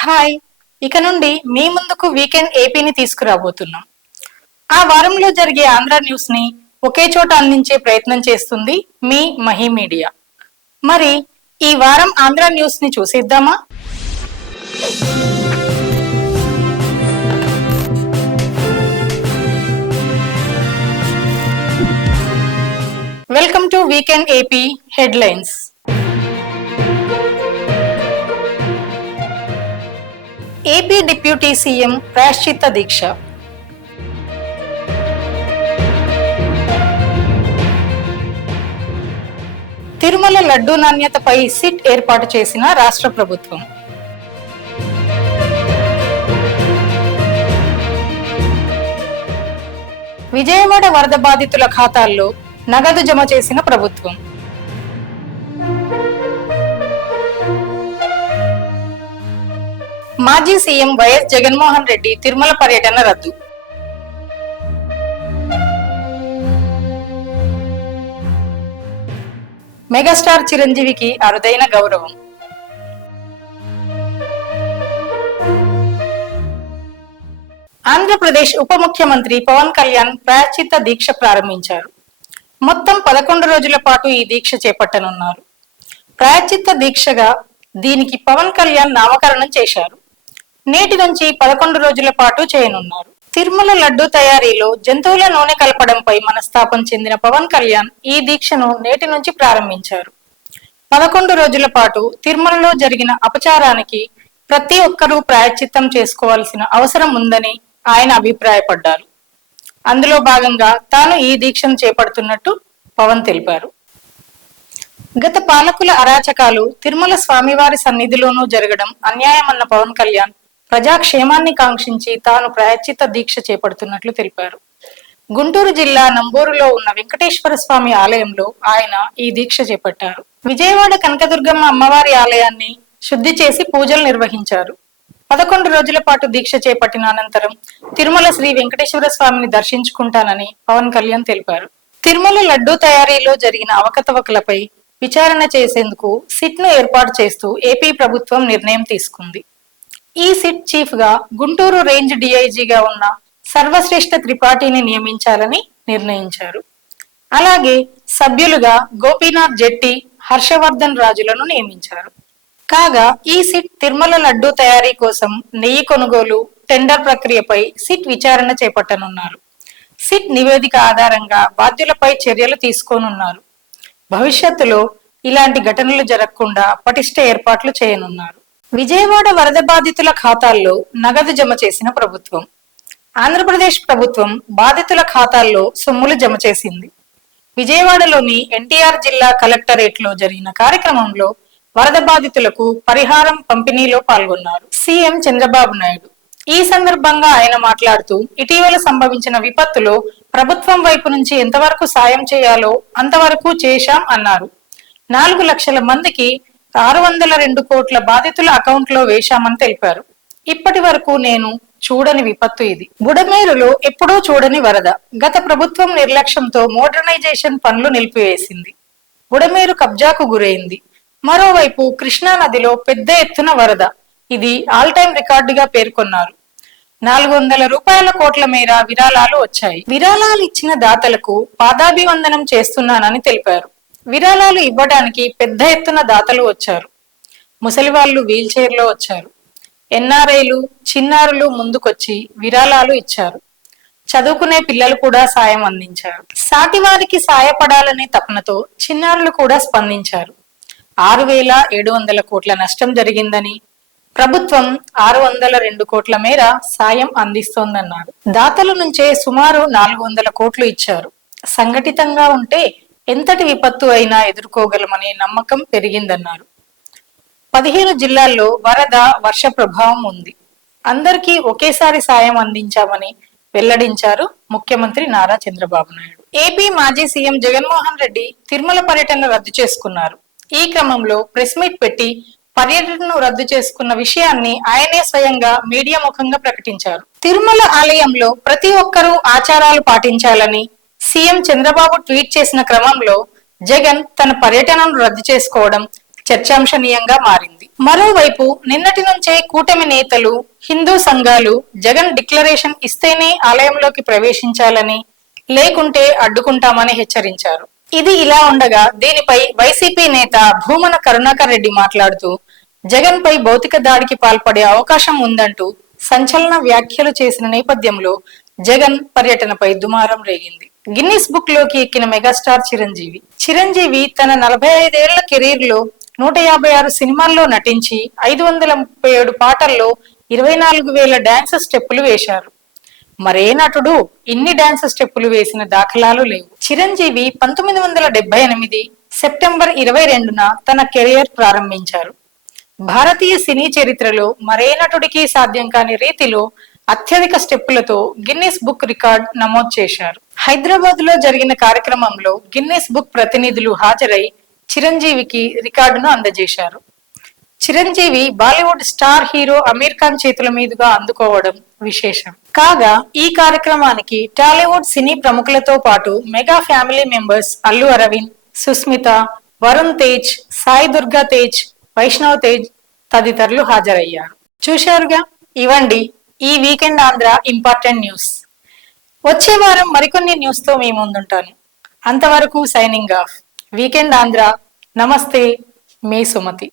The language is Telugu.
హాయ్. ఇక నుండి మీ ముందుకు వీకెండ్ ఏపీని తీసుకురాబోతున్నాం. ఆ వారంలో జరిగే ఆంధ్ర న్యూస్ ని ఒకే చోట అందించే ప్రయత్నం చేస్తుంది మీ మహి మీడియా. మరి ఈ వారం ఆంధ్ర న్యూస్ ని చూసేద్దామా? Welcome to weekend AP headlines. AP deputy CM ప్రాయశ్చిత్త దీక్ష. తిరుమల లడ్డూ నాణ్యతపై సిట్ ఏర్పాటు చేసిన రాష్ట్ర ప్రభుత్వం. విజయవాడ వరద బాధితుల ఖాతాల్లో నగదు జమ చేసిన ప్రభుత్వం. మాజీ సీఎం వైఎస్ జగన్మోహన్ రెడ్డి తిరుమల పర్యటన రద్దు. మెగాస్టార్ చిరంజీవికి అరుదైన గౌరవం. ఆంధ్రప్రదేశ్ ఉప ముఖ్యమంత్రి పవన్ కళ్యాణ్ ప్రాయశ్చిత్త దీక్ష ప్రారంభించారు. మొత్తం 11 రోజుల పాటు ఈ దీక్ష చేపట్టనున్నారు. ప్రాయశ్చిత్త దీక్షగా దీనికి పవన్ కళ్యాణ్ నామకరణం చేశారు. నేటి నుంచి 11 రోజుల పాటు చేయనున్నారు. తిరుమల లడ్డు తయారీలో జంతువుల నూనె కలపడంపై మనస్తాపం చెందిన పవన్ కళ్యాణ్ ఈ దీక్షను నేటి నుంచి ప్రారంభించారు. 11 రోజుల పాటు తిరుమలలో జరిగిన అపచారానికి ప్రతి ఒక్కరూ ప్రాయశ్చిత్తం చేసుకోవాల్సిన అవసరం ఉందని ఆయన అభిప్రాయపడ్డారు. అందులో భాగంగా తాను ఈ దీక్షను చేపడుతున్నట్టు పవన్ తెలిపారు. గత పాలకుల అరాచకాలు తిరుమల స్వామివారి సన్నిధిలోనూ జరగడం అన్యాయమన్న పవన్ కళ్యాణ్ ప్రజాక్షేమాన్ని కాంక్షించి తాను ప్రాయశ్చిత్త దీక్ష చేపడుతున్నట్లు తెలిపారు. గుంటూరు జిల్లా నంబూరులో ఉన్న వెంకటేశ్వర స్వామి ఆలయంలో ఆయన ఈ దీక్ష చేపట్టారు. విజయవాడ కనకదుర్గమ్మ అమ్మవారి ఆలయాన్ని శుద్ధి చేసి పూజలు నిర్వహించారు. 11 రోజుల పాటు దీక్ష చేపట్టిన అనంతరం తిరుమల శ్రీ వెంకటేశ్వర స్వామిని దర్శించుకుంటానని పవన్ కళ్యాణ్ తెలిపారు. తిరుమల లడ్డూ తయారీలో జరిగిన అవకతవకలపై విచారణ చేసేందుకు సిట్ ను ఏర్పాటు చేస్తూ ఏపీ ప్రభుత్వం నిర్ణయం తీసుకుంది. ఈ సిట్ చీఫ్ గా గుంటూరు రేంజ్ డిఐజీగా ఉన్న సర్వశ్రేష్ఠ త్రిపాఠిని నియమించాలని నిర్ణయించారు. అలాగే సభ్యులుగా గోపీనాథ్ జెట్టి, హర్షవర్ధన్ రాజులను నియమించారు. కాగా ఈ సిట్ తిరుమల లడ్డూ తయారీ కోసం నెయ్యి కొనుగోలు, టెండర్ ప్రక్రియపై సిట్ విచారణ చేపట్టనున్నారు. సిట్ నివేదిక ఆధారంగా బాధ్యులపై చర్యలు తీసుకోనున్నారు. భవిష్యత్తులో ఇలాంటి ఘటనలు జరగకుండా పటిష్ట ఏర్పాట్లు చేయనున్నారు. విజయవాడ వరద బాధితుల ఖాతాల్లో నగదు జమ చేసిన ప్రభుత్వం. ఆంధ్రప్రదేశ్ ప్రభుత్వం బాధితుల ఖాతాల్లో సొమ్ములు జమ చేసింది. విజయవాడలోని ఎన్టీఆర్ జిల్లా కలెక్టరేట్ లో జరిగిన కార్యక్రమంలో వరద బాధితులకు పరిహారం పంపిణీలో పాల్గొన్నారు సీఎం చంద్రబాబు నాయుడు. ఈ సందర్భంగా ఆయన మాట్లాడుతూ ఇటీవల సంభవించిన విపత్తులో ప్రభుత్వం వైపు నుంచి ఎంతవరకు సాయం చేయాలో అంతవరకు చేశాం అన్నారు. 4 లక్షల మందికి 602 కోట్ల బాధితుల అకౌంట్ లో వేశామని తెలిపారు. ఇప్పటి వరకు నేను చూడని విపత్తు ఇది. బుడమేరులో ఎప్పుడూ చూడని వరద. గత ప్రభుత్వం నిర్లక్ష్యంతో మోడర్నైజేషన్ పనులు నిలిపివేసింది. బుడమేరు కబ్జాకు గురైంది. మరోవైపు కృష్ణా నదిలో పెద్ద ఎత్తున వరద. ఇది ఆల్ టైమ్ రికార్డుగా పేర్కొన్నారు. 400 కోట్ల మేర విరాళాలు వచ్చాయి. విరాళాలు ఇచ్చిన దాతలకు పాదాభివందనం చేస్తున్నానని తెలిపారు. విరాళాలు ఇవ్వడానికి పెద్ద ఎత్తున దాతలు వచ్చారు. ముసలివాళ్లు వీల్ చైర్ లో వచ్చారు. ఎన్ఆర్ఐలు, చిన్నారులు ముందుకొచ్చి విరాళాలు ఇచ్చారు. చదువుకునే పిల్లలు కూడా సాయం అందించారు. సాటివారికి సాయపడాలనే తపనతో చిన్నారులు కూడా స్పందించారు. 6,700 కోట్ల నష్టం జరిగిందని, ప్రభుత్వం 602 కోట్ల మేర సాయం అందిస్తోందన్నారు. దాతల నుంచే సుమారు 400 కోట్లు ఇచ్చారు. సంఘటితంగా ఉంటే ఎంతటి విపత్తు అయినా ఎదుర్కోగలమనే నమ్మకం పెరిగిందన్నారు. 15 జిల్లాల్లో వరద, వర్ష ప్రభావం ఉంది. అందరికీ ఒకేసారి సాయం అందించామని వెల్లడించారు ముఖ్యమంత్రి నారా చంద్రబాబు నాయుడు. ఏపీ మాజీ సీఎం జగన్మోహన్ రెడ్డి తిరుమల పర్యటన రద్దు చేసుకున్నారు. ఈ క్రమంలో ప్రెస్ మీట్ పెట్టి పర్యటనను రద్దు చేసుకున్న విషయాన్ని ఆయనే స్వయంగా మీడియా ముఖంగా ప్రకటించారు. తిరుమల ఆలయంలో ప్రతి ఒక్కరూ ఆచారాలు పాటించాలని సీఎం చంద్రబాబు ట్వీట్ చేసిన క్రమంలో జగన్ తన పర్యటనను రద్దు చేసుకోవడం చర్చాంశనీయంగా మారింది. మరోవైపు నిన్నటి నుంచే కూటమి నేతలు, హిందూ సంఘాలు జగన్ డిక్లరేషన్ ఇస్తేనే ఆలయంలోకి ప్రవేశించాలని, లేకుంటే అడ్డుకుంటామని హెచ్చరించారు. ఇది ఇలా ఉండగా దీనిపై వైసీపీ నేత భూమన కరుణాకర్ రెడ్డి మాట్లాడుతూ జగన్ పై భౌతిక దాడికి పాల్పడే అవకాశం ఉందంటూ సంచలన వ్యాఖ్యలు చేసిన నేపథ్యంలో జగన్ పర్యటనపై దుమారం రేగింది. గిన్నిస్ బుక్ లోకి ఎక్కిన మెగాస్టార్ చిరంజీవి తన 45 ఏళ్ల కెరీర్ లో 156 సినిమాల్లో నటించి 537 పాటల్లో 24,000 డాన్స్ స్టెప్పులు వేశారు. మరే నటుడు ఇన్ని డాన్స్ స్టెప్పులు వేసిన దాఖలాలు లేవు. చిరంజీవి 1978 సెప్టెంబర్ 22న తన కెరియర్ ప్రారంభించారు. భారతీయ సినీ చరిత్రలో మరే నటుడికి సాధ్యం కాని రీతిలో అత్యధిక స్టెప్పులతో గిన్నిస్ బుక్ రికార్డ్ నమోదు చేశారు. హైదరాబాద్ లో జరిగిన కార్యక్రమంలో గిన్నిస్ బుక్ ప్రతినిధులు హాజరై చిరంజీవికి రికార్డును అందజేశారు. చిరంజీవి బాలీవుడ్ స్టార్ హీరో అమీర్ ఖాన్ చేతుల మీదుగా అందుకోవడం విశేషం. కాగా ఈ కార్యక్రమానికి టాలీవుడ్ సినీ ప్రముఖులతో పాటు mega family members Allu Aravind, Sushmita, Varun Tej, Sai Durga Tej, Vaishnav Tej తదితరులు హాజరయ్యారు. చూశారుగా, ఇవండి ఈ వీకెండ్ ఆంధ్ర ఇంపార్టెంట్ న్యూస్. వచ్చే వారం మరికొన్ని న్యూస్ తో మీ ముందుంటాను. అంతవరకు సైనింగ్ ఆఫ్. వీకెండ్ ఆంధ్ర. నమస్తే, మీ సుమతి.